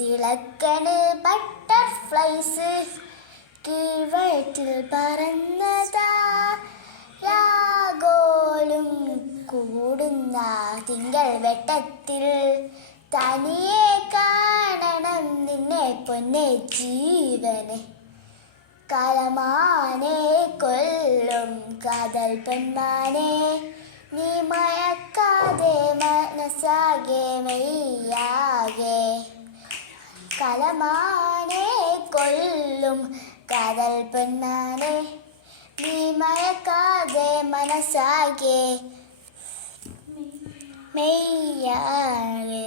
തിളക്കണ് butterflies കീഴ്വയറ്റിൽ പറന്നതാ രാഗോലും കൂടുന്ന തിങ്കൾ വെട്ടത്തിൽ തനിയെ കാണണം നിന്നെ പൊന്നെ ജീവനെ കലമാനെ കൊല്ലും കാതൽ പൊന്മാനെ നീ മയക്കാതെ മനസ്സാകെ മെയ്യാകെ കലമാനെ കൊല്ലും കാതൽ പൊന്മാനെ നീ മയക്കാതെ മനസ്സാകെ മെയ്യാകെ